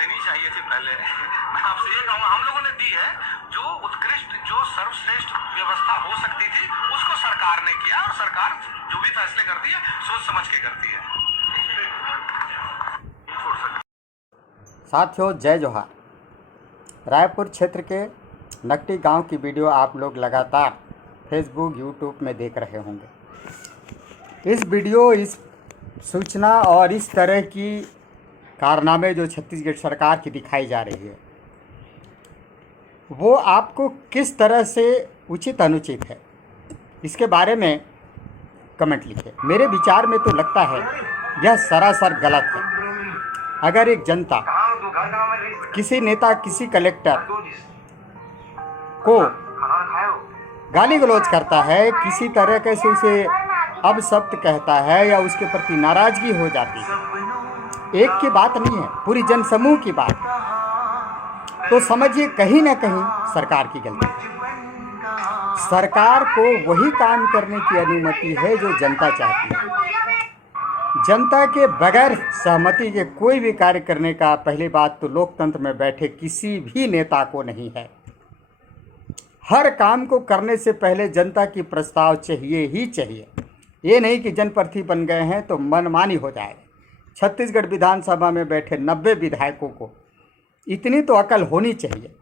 देनी चाहिए थी पहले। मैं आपसे ये कहूँगा, हम लोगों ने दी है। जो उत्कृष्ट, जो सर्वश्रेष्ठ व्यवस्था हो सकती थी उसको सरकार ने किया, और सरकार जो भी फैसले करती है सोच समझ के करती है। साथियों, जय जोहार। रायपुर क्षेत्र के नकटी गांव की वीडियो आप लोग लगातार फेसबुक, यूट्यूब में देख रहे होंगे। इस वीडियो, इस सूचना और इस तरह की कारनामे जो छत्तीसगढ़ सरकार की दिखाई जा रही है, वो आपको किस तरह से उचित अनुचित है, इसके बारे में कमेंट लिखिए। मेरे विचार में तो लगता है यह सरासर गलत है। अगर एक जनता किसी नेता, किसी कलेक्टर को गाली गलौज करता है, किसी तरह से उसे अपशब्द कहता है या उसके प्रति नाराजगी हो जाती है, एक की बात नहीं है, पूरी जनसमूह की बात, तो समझिए कहीं ना कहीं सरकार की गलती है। सरकार को वही काम करने की अनुमति है जो जनता चाहती है। जनता के बगैर सहमति के कोई भी कार्य करने का, पहली बात तो लोकतंत्र में बैठे किसी भी नेता को नहीं है। हर काम को करने से पहले जनता की प्रस्ताव चाहिए ही चाहिए। ये नहीं कि जनप्रतिनिधि बन गए हैं तो मनमानी हो जाए। छत्तीसगढ़ विधानसभा में बैठे 90 विधायकों को इतनी तो अकल होनी चाहिए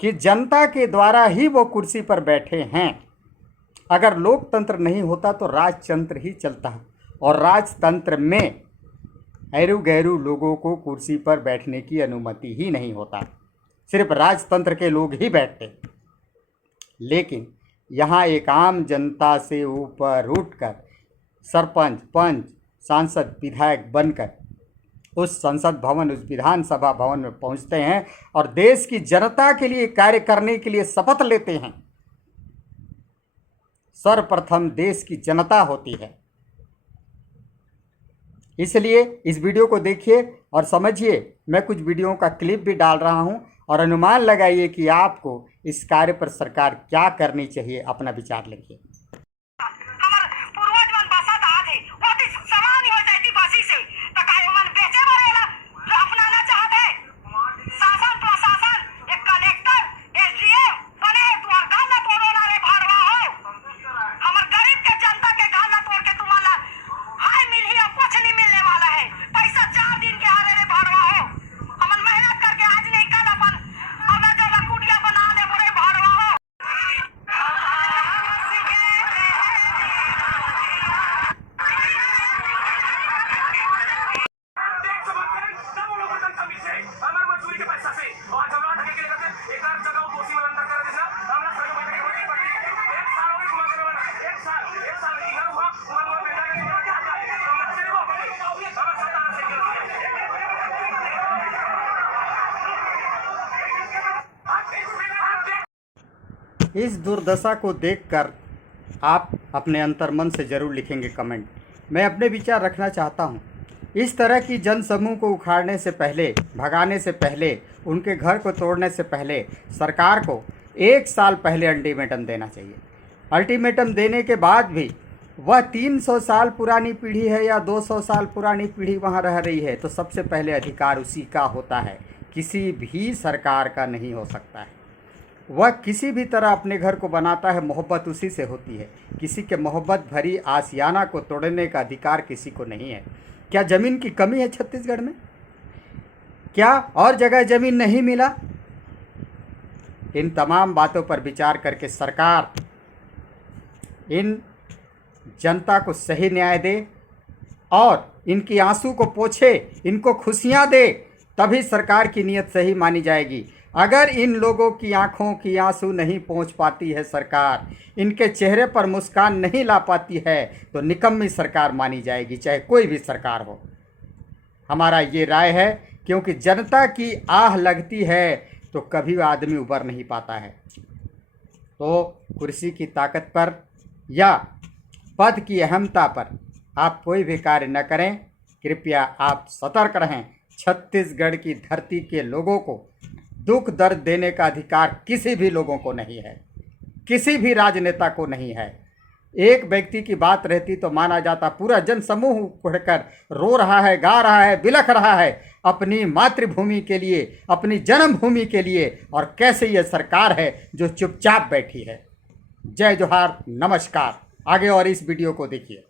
कि जनता के द्वारा ही वो कुर्सी पर बैठे हैं। अगर लोकतंत्र नहीं होता तो राजतंत्र ही चलता है, और राजतंत्र में ऐरू गैरू लोगों को कुर्सी पर बैठने की अनुमति ही नहीं होता, सिर्फ राजतंत्र के लोग ही बैठते। लेकिन यहाँ एक आम जनता से ऊपर उठकर सरपंच, पंच, सांसद, विधायक बनकर उस संसद भवन, उस विधानसभा भवन में पहुँचते हैं और देश की जनता के लिए कार्य करने के लिए शपथ लेते हैं। सर्वप्रथम देश की जनता होती है। इसलिए इस वीडियो को देखिए और समझिए। मैं कुछ वीडियो का क्लिप भी डाल रहा हूं और अनुमान लगाइए कि आपको इस कार्य पर सरकार क्या करनी चाहिए। अपना विचार लिखिए। इस दुर्दशा को देखकर आप अपने अंतर्मन से ज़रूर लिखेंगे कमेंट। मैं अपने विचार रखना चाहता हूं। इस तरह की जनसमूह को उखाड़ने से पहले, भगाने से पहले, उनके घर को तोड़ने से पहले सरकार को 1 साल पहले अल्टीमेटम देना चाहिए। अल्टीमेटम देने के बाद भी वह 300 साल पुरानी पीढ़ी है या 200 साल पुरानी पीढ़ी वहाँ रह रही है, तो सबसे पहले अधिकार उसी का होता है, किसी भी सरकार का नहीं हो सकता है। वह किसी भी तरह अपने घर को बनाता है, मोहब्बत उसी से होती है। किसी के मोहब्बत भरी आशियाना को तोड़ने का अधिकार किसी को नहीं है। क्या ज़मीन की कमी है छत्तीसगढ़ में? क्या और जगह ज़मीन नहीं मिला? इन तमाम बातों पर विचार करके सरकार इन जनता को सही न्याय दे और इनकी आंसू को पोंछे, इनको खुशियां दे, तभी सरकार की नीयत सही मानी जाएगी। अगर इन लोगों की आंखों की आंसू नहीं पहुंच पाती है सरकार, इनके चेहरे पर मुस्कान नहीं ला पाती है, तो निकम्मी सरकार मानी जाएगी, चाहे कोई भी सरकार हो। हमारा ये राय है, क्योंकि जनता की आह लगती है तो कभी आदमी उबर नहीं पाता है। तो कुर्सी की ताकत पर या पद की अहमता पर आप कोई भी कार्य न करें। कृपया आप सतर्क रहें। छत्तीसगढ़ की धरती के लोगों को दुख दर्द देने का अधिकार किसी भी लोगों को नहीं है, किसी भी राजनेता को नहीं है। एक व्यक्ति की बात रहती तो माना जाता, पूरा जन समूह उठकर रो रहा है, गा रहा है, बिलख रहा है अपनी मातृभूमि के लिए, अपनी जन्मभूमि के लिए। और कैसे यह सरकार है जो चुपचाप बैठी है। जय जोहार, नमस्कार। आगे और इस वीडियो को देखिए।